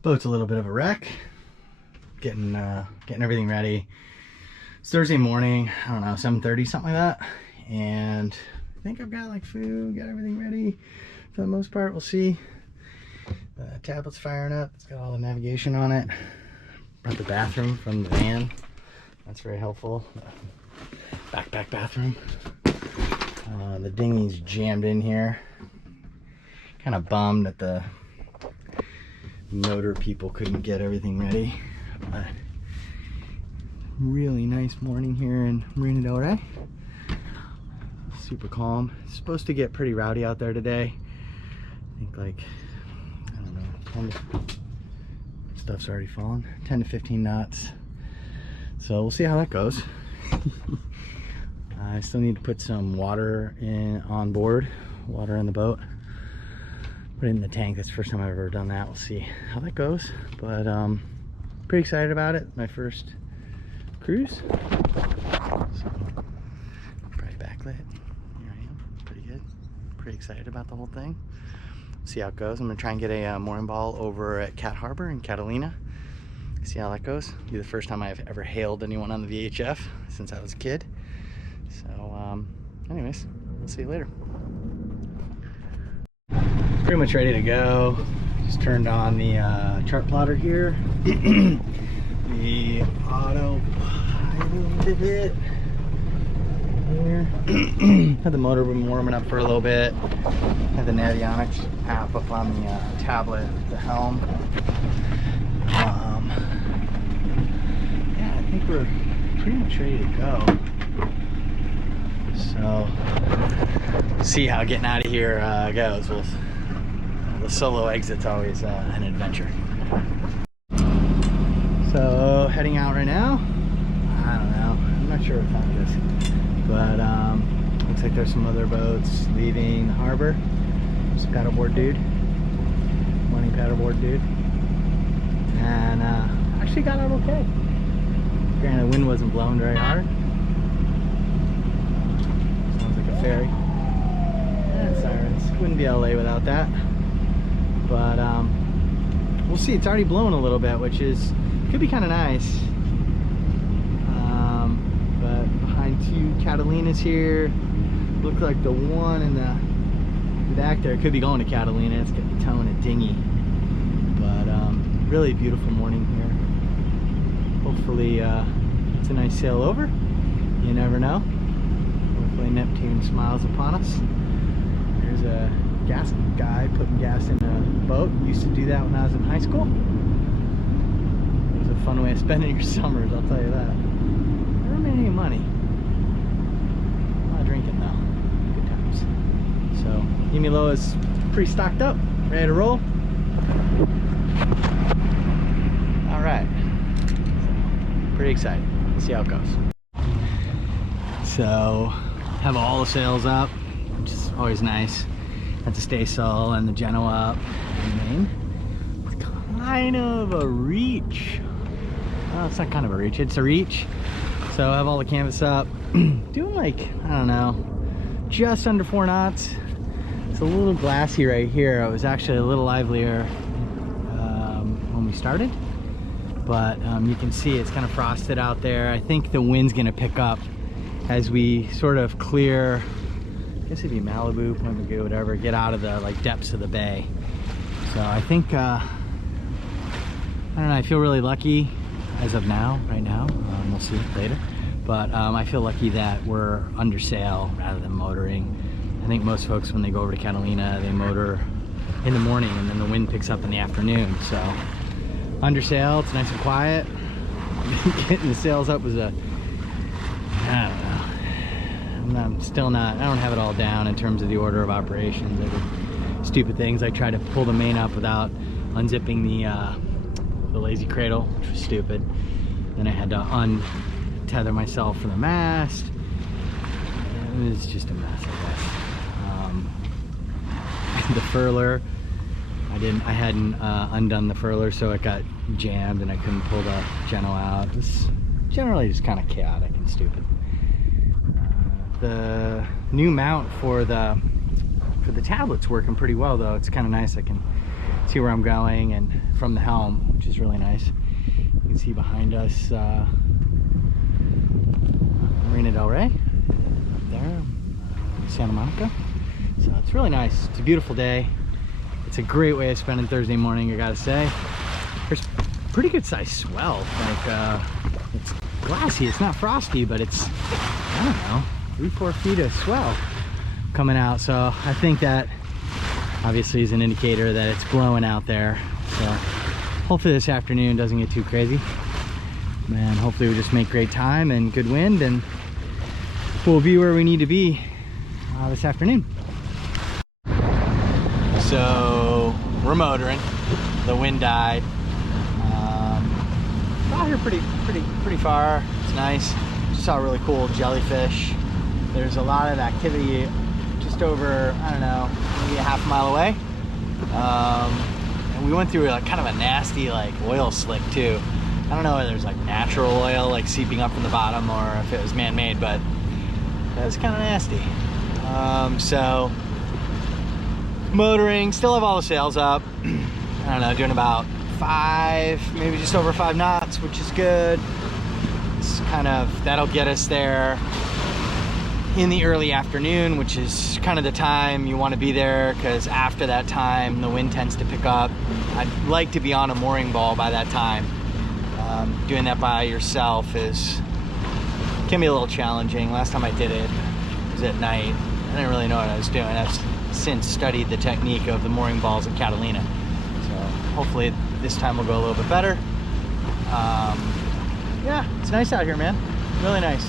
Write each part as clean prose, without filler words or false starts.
Boat's a little bit of a wreck. Getting everything ready. It's Thursday morning, I don't know, 7:30, something like that. And I think I've got like food, got everything ready for the most part. We'll see. The tablet's firing up. It's got all the navigation on it. Brought the bathroom from the van. That's very helpful. Backpack bathroom. The dinghy's jammed in here. Kind of bummed that the motor people couldn't get everything ready. But really nice morning here in Marina del Rey. Super calm. It's supposed to get pretty rowdy out there today. I think like, I don't know, stuff's already fallen. 10 to 15 knots. So we'll see how that goes. I still need to put some water on board, water in the boat. Put it in the tank. That's the first time I've ever done that. We'll see how that goes. But pretty excited about it. My first cruise. So probably backlit. Here I am. Pretty good. Pretty excited about the whole thing. See how it goes. I'm gonna try and get a mooring ball over at Cat Harbor in Catalina. See how that goes. It'll be the first time I've ever hailed anyone on the VHF since I was a kid. So anyways, we'll see you later. Pretty much ready to go. Just turned on the chart plotter here. The autopilot here. Had the motor been warming up for a little bit. Had the Navionics app up on the tablet, the helm. Yeah, I think we're pretty much ready to go. So, see how getting out of here goes. The solo exit's always an adventure. So, heading out right now. I don't know. I'm not sure what time it is. But looks like there's some other boats leaving the harbor. There's a paddleboard dude. Morning paddleboard dude. And actually got out okay. Granted, the wind wasn't blowing very hard. Sounds like a ferry. And sirens. Wouldn't be LA without that. But we'll see. It's already blowing a little bit, which is could be kind of nice. But behind two Catalinas here. Looks like the one in the back there could be going to Catalina. It's getting towing a dinghy. But really beautiful morning here. Hopefully it's a nice sail over. You never know. Hopefully Neptune smiles upon us. There's a gas guy putting gas in a boat. Used to do that when I was in high school. It was a fun way of spending your summers, I'll tell you that. Never made any money. A lot of drinking though. Good times. So Emilo is pretty stocked up, ready to roll. All right. So, pretty excited. Let's see how it goes. So have all the sails up, which is always nice. Had the staysail and the Genoa up in Maine. It's kind of a reach. Oh, it's not kind of a reach, it's a reach. So I have all the canvas up. Doing like, I don't know, just under 4 knots. It's a little glassy right here. It was actually a little livelier when we started. But you can see it's kind of frosted out there. I think the wind's gonna pick up as we sort of clear, I guess it'd be Malibu, Point Magoo, whatever, get out of the like depths of the bay. So I think, I don't know, I feel really lucky as of now, right now. We'll see later. But I feel lucky that we're under sail rather than motoring. I think most folks, when they go over to Catalina, they motor in the morning and then the wind picks up in the afternoon. So under sail, it's nice and quiet. Getting the sails up was a, I don't know. I'm still not, I don't have it all down in terms of the order of operations. I did stupid things. I tried to pull the main up without unzipping the lazy cradle, which was stupid. Then I had to untether myself from the mast. It was just a mess, I guess. The furler, I hadn't undone the furler, so it got jammed and I couldn't pull the Genoa out. It was generally just kind of chaotic and stupid. The new mount for the tablet's working pretty well though. It's kind of nice. I can see where I'm going and from the helm, which is really nice. You can see behind us Marina del Rey up there, Santa Monica. So it's really nice. It's a beautiful day. It's a great way of spending Thursday morning, I gotta say. There's pretty good sized swell. Like it's glassy, it's not frosty, but it's, I don't know, 3-4 feet of swell coming out. So I think that obviously is an indicator that it's blowing out there. So hopefully this afternoon doesn't get too crazy. And hopefully we just make great time and good wind, and we'll be where we need to be this afternoon. So we're motoring. The wind died. Out here pretty far. It's nice. Just saw a really cool jellyfish. There's a lot of activity just over, I don't know, maybe a half mile away. And we went through like kind of a nasty like oil slick too. I don't know whether there's like natural oil like seeping up from the bottom or if it was man-made, but it was kind of nasty. So motoring, still have all the sails up. I don't know, doing about 5, maybe just over 5 knots, which is good. It's kind of, that'll get us there in the early afternoon, which is kind of the time you want to be there, because after that time the wind tends to pick up. I'd like to be on a mooring ball by that time. Doing that by yourself can be a little challenging. Last time I did it was at night. I didn't really know what I was doing. I've since studied the technique of the mooring balls at Catalina, so hopefully this time will go a little bit better. Yeah, it's nice out here, man. Really nice.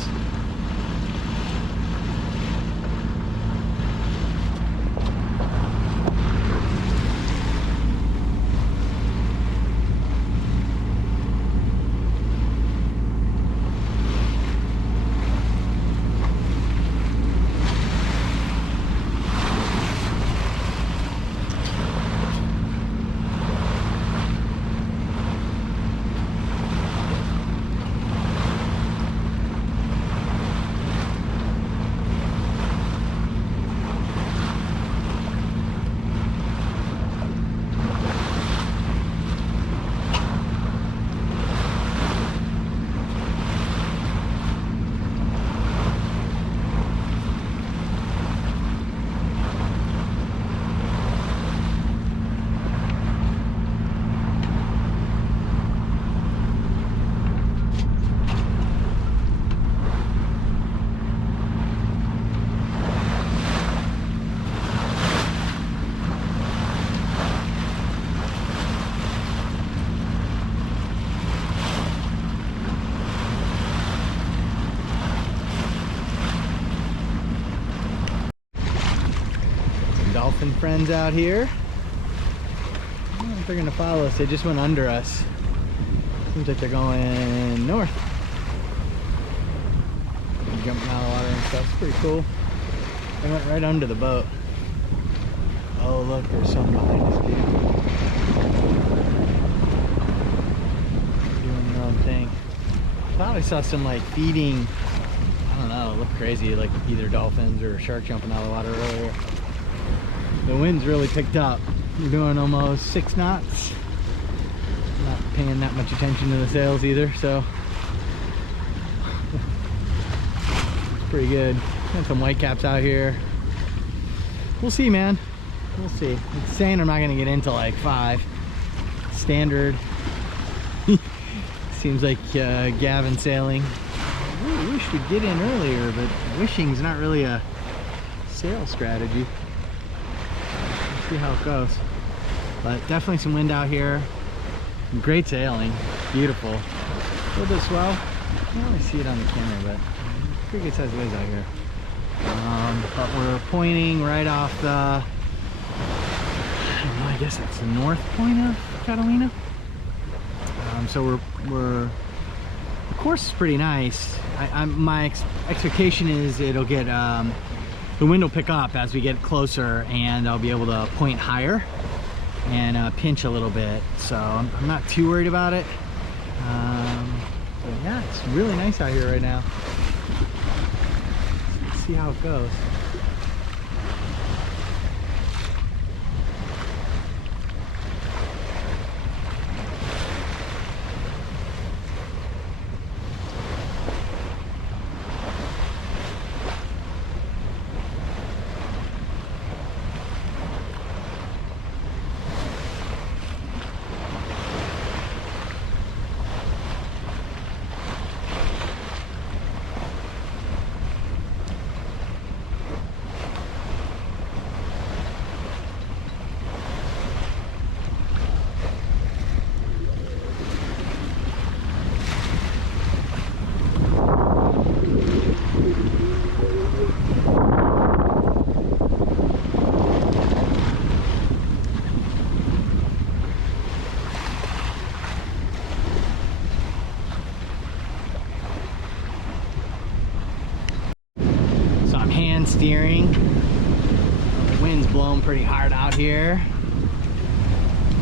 Dolphin friends out here. I don't know if they're gonna follow us. They just went under us. Seems like they're going north. Jumping out of the water and stuff. It's pretty cool. They went right under the boat. Oh look, there's some behind us too. Doing their own thing. I thought I saw some like feeding, I don't know, it looked crazy, like either dolphins or a shark jumping out of the water earlier. The wind's really picked up. We're doing almost 6 knots. Not paying that much attention to the sails either, so it's pretty good. Got some whitecaps out here. We'll see, man. We'll see. It's saying I'm not gonna get into like 5 standard. Seems like Gavin sailing. I really wish we'd get in earlier, but wishing's not really a sail strategy. See how it goes, but definitely some wind out here. Great sailing, beautiful. A little bit swell. I don't really see it on the camera, but pretty good sized waves out here. But we're pointing right off the, I don't know, I guess that's the north point of Catalina. So we're the course is pretty nice. My expectation is it'll get the wind will pick up as we get closer, and I'll be able to point higher and pinch a little bit. So I'm not too worried about it. But yeah, it's really nice out here right now. Let's see how it goes. steering. The wind's blowing pretty hard out here.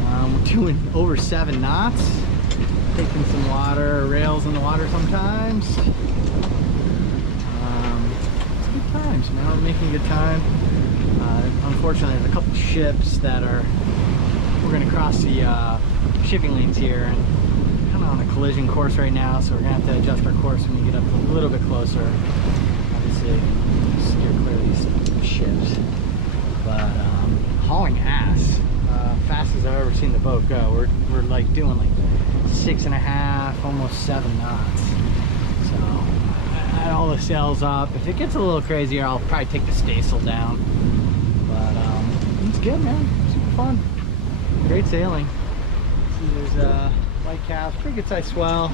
We're doing over 7 knots. Taking some water, rails in the water sometimes. It's good times, man. We're making good time. Unfortunately, there's a couple ships that we're gonna cross the shipping lanes here and kind of on a collision course right now, so we're gonna have to adjust our course when we get up a little bit closer. Obviously, steer clear of these ships. But hauling ass, fastest I've ever seen the boat go. We're like doing like 6.5, almost 7 knots. So I had all the sails up. If it gets a little crazier, I'll probably take the staysail down. But it's good, man. Super fun. Great sailing. See, there's white caps, pretty good sized swell.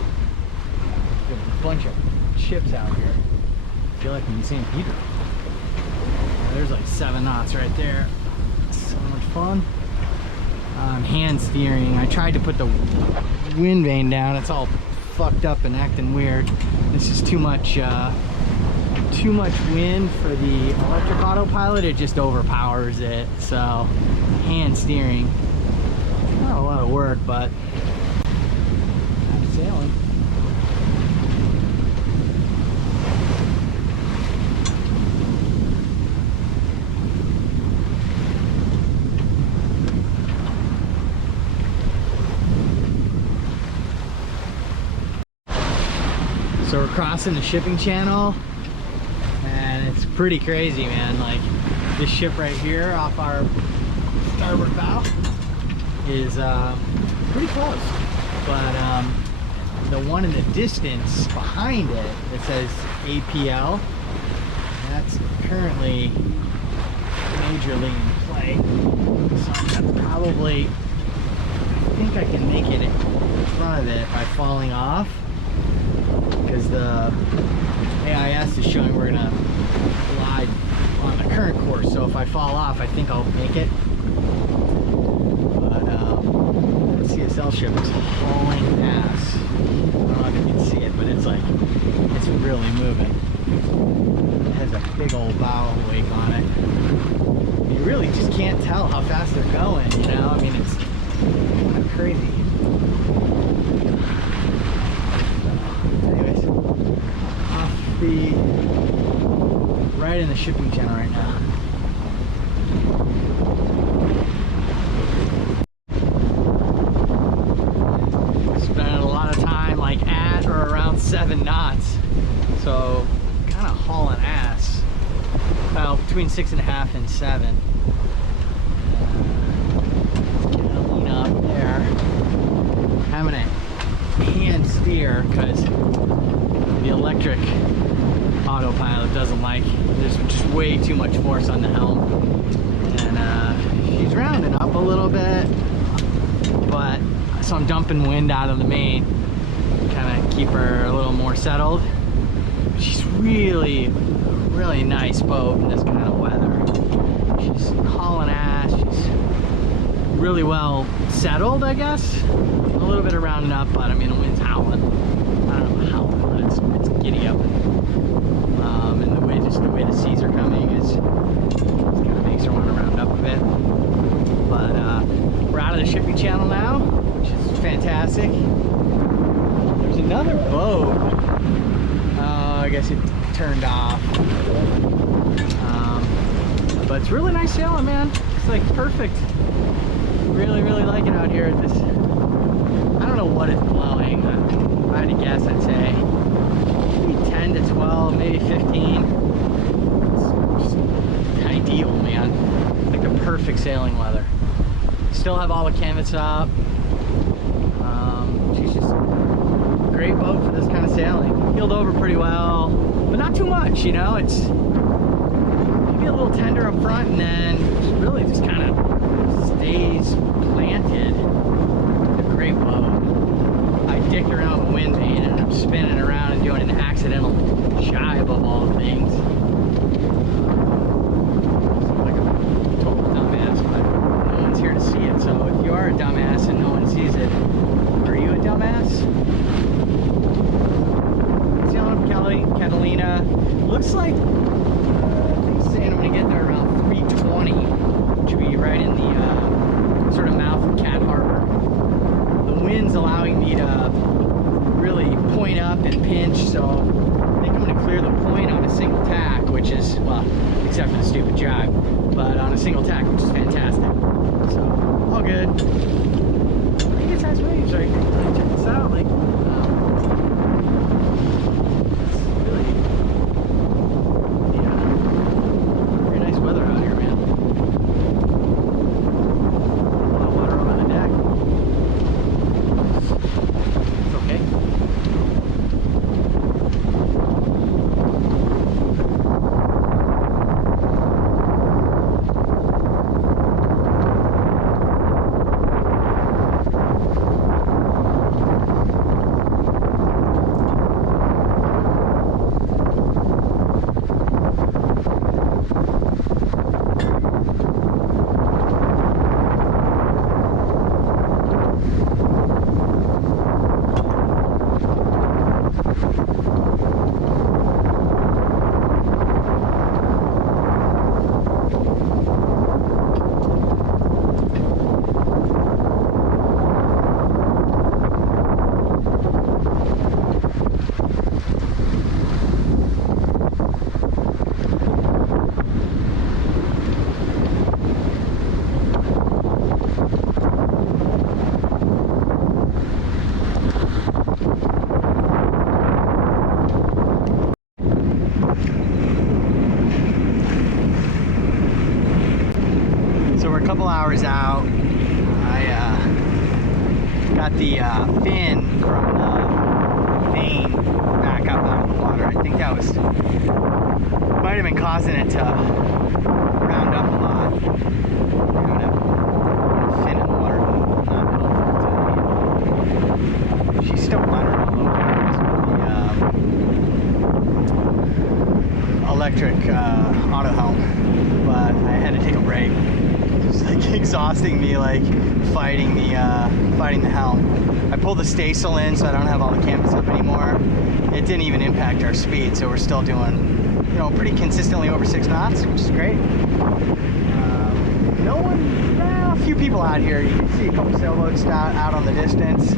Got a bunch of ships out here. I feel like I'm in St. Peter. There's like 7 knots right there. So much fun. Hand steering. I tried to put the wind vane down. It's all fucked up and acting weird. This is too much wind for the electric autopilot. It just overpowers it. So hand steering, not a lot of work, but I'm sailing. So we're crossing the shipping channel and it's pretty crazy, man. Like this ship right here off our starboard bow is pretty close, but the one in the distance behind it that says APL, that's currently majorly in play. So I'm gonna probably, I think I can make it in front of it by falling off, because the AIS is showing we're gonna glide on the current course. So if I fall off, I think I'll make it. But the CSL ship is hauling ass. I don't know if you can see it, but it's like, it's really moving. It has a big old bow wake on it. You really just can't tell how fast they're going, you know? I mean, it's kind of crazy. Anyways, off the right in the shipping channel right now. Spending a lot of time like at or around 7 knots, so kind of hauling ass. Well, between 6.5 and 7. Catalina up there. Having a hand steer because the electric autopilot doesn't like, there's just way too much force on the helm, and she's rounding up a little bit, but so I'm dumping wind out of the main, kind of keep her a little more settled. She's really nice boat in this kind of weather. She's hauling ass. She's really well settled, I guess. A little bit of rounding up, but I mean the wind's howling. I don't know how, but it's giddy up. And the way the seas are coming is kind of makes her want to round up a bit. But we're out of the shipping channel now, which is fantastic. There's another boat. I guess it turned off. But it's really nice sailing, man. It's like perfect. Really like it out here at this. I don't know what it's blowing. If I had to guess, I'd say maybe 10 to 12, maybe 15. It's just ideal, man. Like the perfect sailing weather. Still have all the canvas up. She's just a great boat for this kind of sailing. Heeled over pretty well, but not too much, you know. It's maybe a little tender up front, and then really just kind of stays planted. A great boat. I dicked around with the wind vane and I'm spinning around and doing an accidental jibe of all things. Like a total dumbass, but no one's here to see it. So if you are a dumbass and no one sees it, are you a dumbass? Sailing up Catalina. Looks like me to really point up and pinch, so I think I'm going to clear the point on a single tack, which is, well, except for the stupid jibe, but on a single tack, which is fantastic. So, all good. Pretty good size waves right here. Check this out, like, it's really, yeah, very nice weather out here, man. A lot of water over the deck. It's okay. A couple hours out. I got the fin from the vane back up out of the water. I think that was, might have been causing it to round up a lot. We don't have a fin in the water, not helpful. She's still wandering all over the electric auto helm, but I had to take a break. Like exhausting me, like fighting the helm. I pulled the staysail in so I don't have all the canvas up anymore. It didn't even impact our speed, so we're still doing, you know, pretty consistently over 6 knots, which is great. No one, a few people out here. You can see a couple sailboats out on the distance,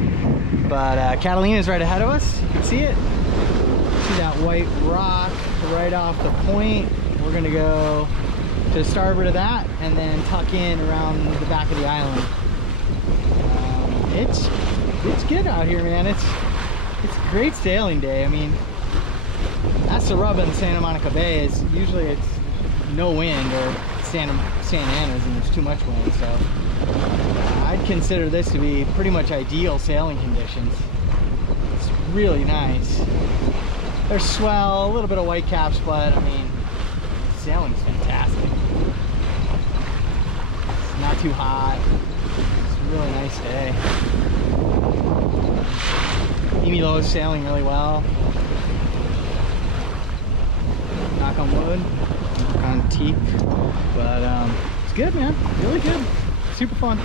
but Catalina is right ahead of us. You can see it. See that white rock right off the point. We're gonna go to the starboard of that and then tuck in around the back of the island. It's good out here, man. It's a great sailing day. I mean, that's the rub in Santa Monica Bay, is usually it's no wind, or Santa Ana's and there's too much wind, so I'd consider this to be pretty much ideal sailing conditions. It's really nice. There's swell, a little bit of white caps, but I mean, sailing's fantastic. It's not too hot. It's a really nice day. Amy Lowe's sailing really well. Knock on wood, knock on teak. But it's good, man. Really good. Super fun.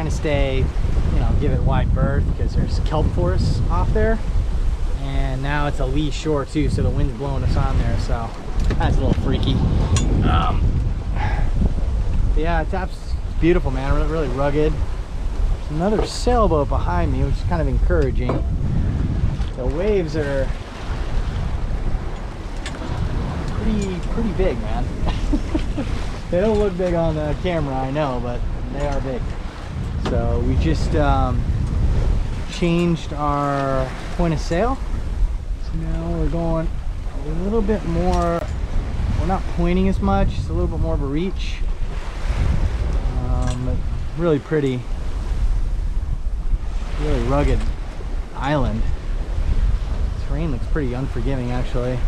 trying to stay, you know, give it wide berth because there's kelp forests off there. And now it's a lee shore too, so the wind's blowing us on there, so that's a little freaky. Yeah, it's beautiful, man. Really, really rugged. There's another sailboat behind me, which is kind of encouraging. The waves are pretty big, man. They don't look big on the camera, I know, but they are big. So we just changed our point of sail. So now we're going a little bit more, we're not pointing as much, it's a little bit more of a reach. But really pretty, really rugged island. The terrain looks pretty unforgiving, actually.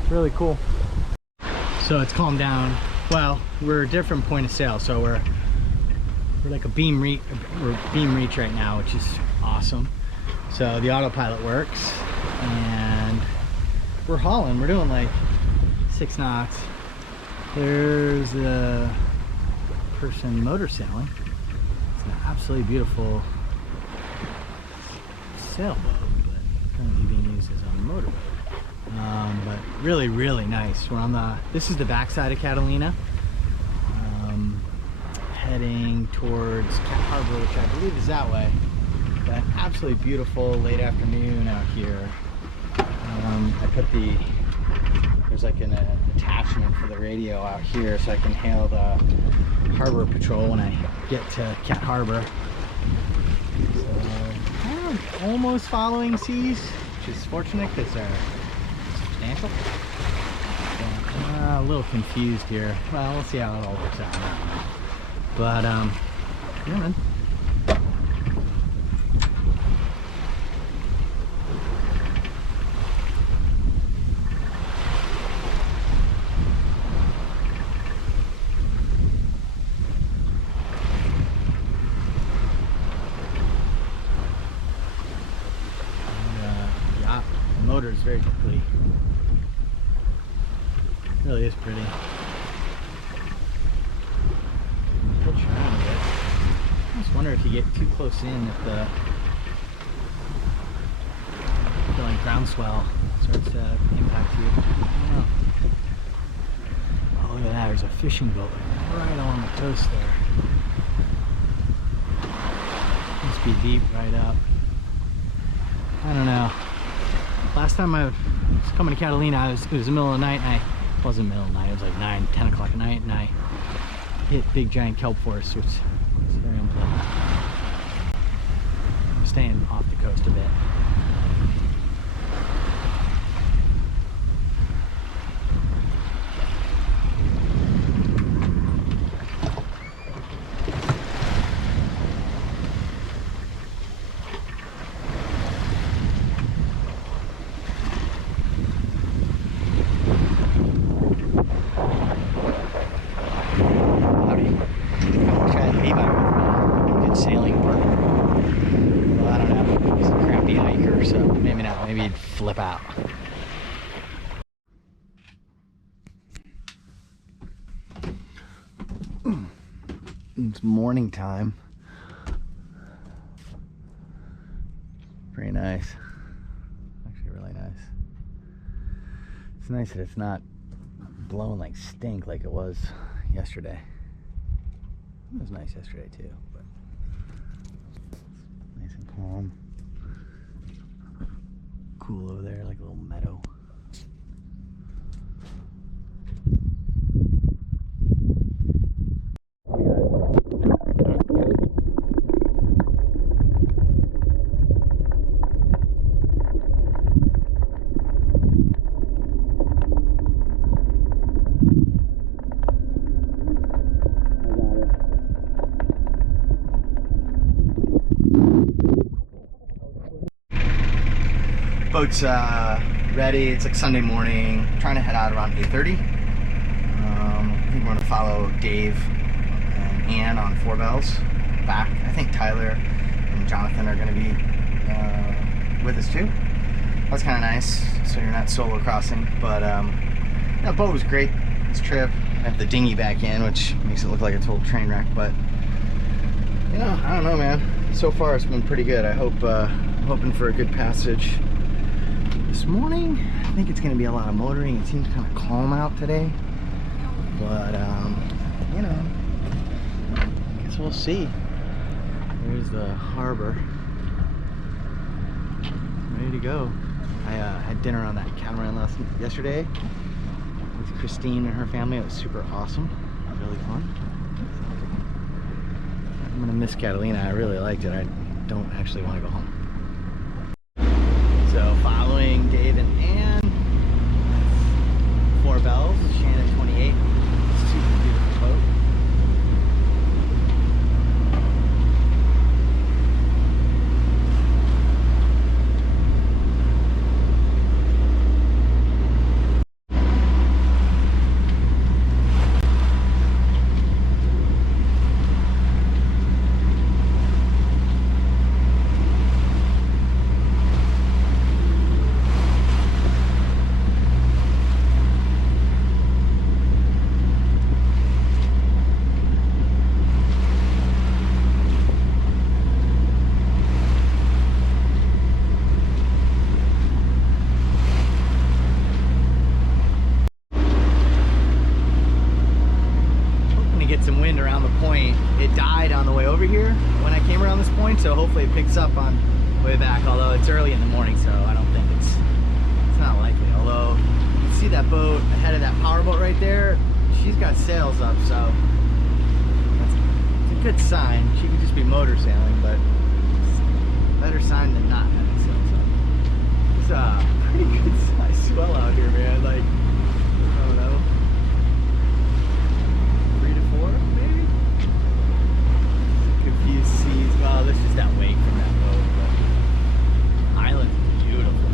It's really cool. So it's calmed down. Well, we're a different point of sail, so we're like a beam reach right now, which is awesome. So the autopilot works, and we're hauling. We're doing like 6 knots. There's a person motor sailing. It's an absolutely beautiful sailboat, but currently being used as a motorboat. But really, really nice. We're on the, this is the backside of Catalina, heading towards Cat Harbor, which I believe is that way. But absolutely beautiful late afternoon out here. I put there's like an attachment for the radio out here, so I can hail the harbor patrol when I get to Cat Harbor. So I'm almost following seas, which is fortunate because they're substantial. But, a little confused here. Well, we'll see how it all works out. But yeah, man. Motor is very complete. It really is pretty. Pitch around a bit. I just wonder if you get too close in, if the like groundswell starts to impact you. I don't know. Oh, look at that! There's a fishing boat right along the coast there. Must be deep right up. I don't know. Last time I was coming to Catalina, it was the middle of the night, and it wasn't the middle of the night, it was like 9, 10 o'clock at night, and I hit big giant kelp forests, which is very unpleasant. I'm staying off the coast a bit. Maybe he'd flip out. It's morning time. Pretty nice. Actually really nice. It's nice that it's not blowing like stink like it was yesterday. It was nice yesterday too, but nice and calm. Cool over there, like a little meadow. Boat's ready. It's like Sunday morning. I'm trying to head out around 8:30. I think we're going to follow Dave and Ann on 4 Bells back. I think Tyler and Jonathan are going to be with us too. That's kind of nice, so you're not solo crossing. But the boat was great this trip. I have the dinghy back in, which makes it look like a total train wreck, but Yeah, I don't know, man. So far it's been pretty good. I hope, I'm hoping for a good passage this morning. I think it's going to be a lot of motoring. It seems kind of calm out today, but you know, I guess we'll see. There's the harbor, ready to go. I had dinner on that catamaran yesterday with Christine and her family. It was super awesome, really fun. I'm gonna miss Catalina. I really liked it. I don't actually want to go home. So following Dave and Ann, 4 bells, Shannon 28. Super beautiful boat. Some wind around the point. It died on the way over here when I came around this point, so hopefully it picks up on the way back, although it's early in the morning, so I don't think it's not likely. Although you can see that boat ahead of that power boat right there, she's got sails up, so it's a good sign. She could just be motor sailing, but it's a better sign than not having sails up. It's a pretty good size swell out here, man. Like, I don't know, 3 to 4 maybe? Confused seas. Well, this is that wake from that boat, but island's beautiful.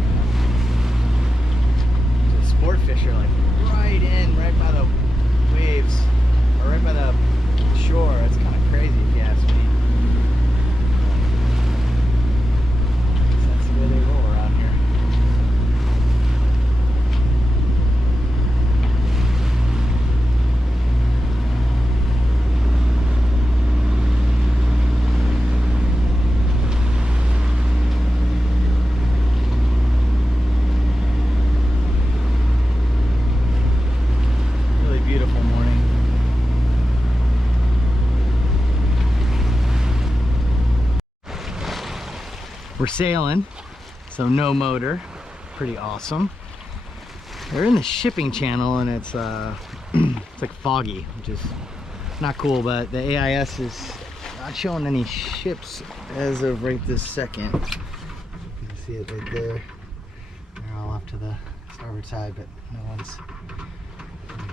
The sport fisher like right by the waves, or right by the shore. It's kind of crazy if you ask me. That's the way they roll around here. Beautiful morning. We're sailing, so no motor. Pretty awesome. They're in the shipping channel and it's it's like foggy, which is not cool, but the AIS is not showing any ships as of right this second. You can see it right there. They're all off to the starboard side, but no one's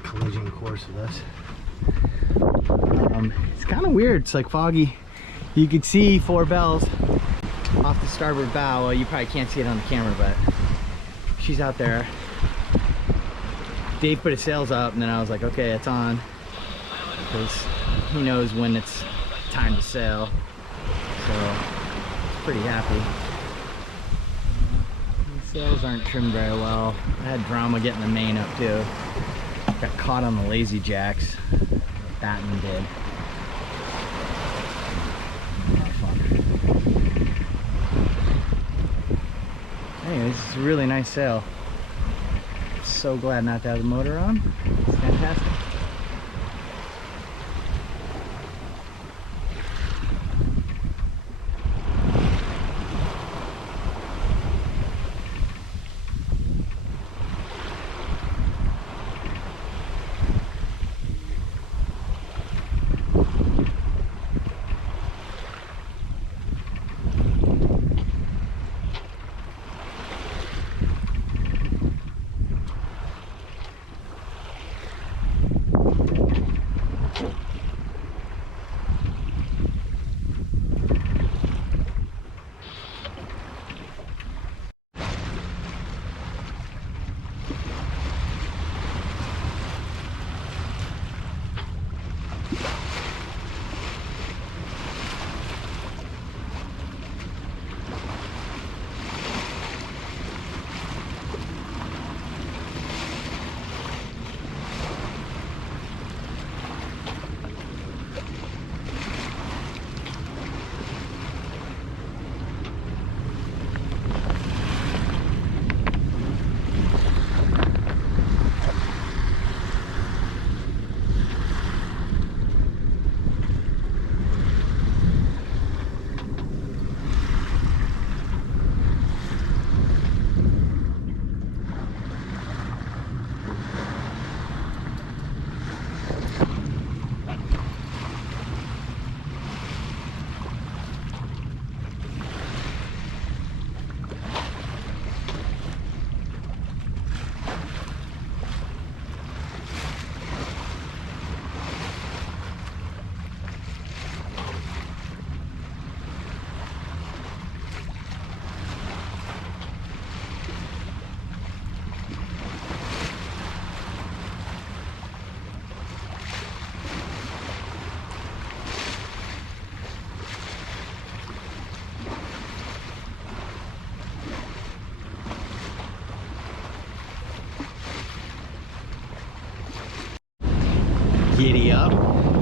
collision course with us. It's kind of weird. It's like foggy. You could see 4 bells off the starboard bow. Well, you probably can't see it on the camera, but she's out there. Dave put his sails up, and then I was like, okay, it's on, because he knows when it's time to sail. So pretty happy. The sails aren't trimmed very well. I had drama getting the main up too. Got caught on the lazy jacks. Batten did. Not fun. Anyways, it's a really nice sail. So glad not to have the motor on. It's fantastic.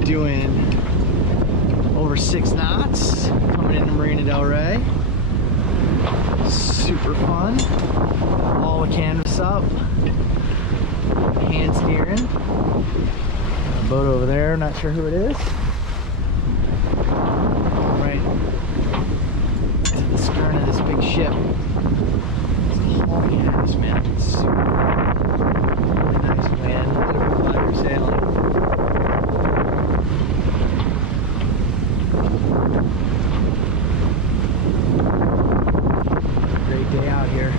doing over 6 knots coming into Marina Del Rey. Super fun. All the canvas up. Hand steering. A boat over there, not sure who it is. Right to the stern of this big ship. It's hauling ass, man. It's super really nice wind. A bit of fire sailing. Great day out here.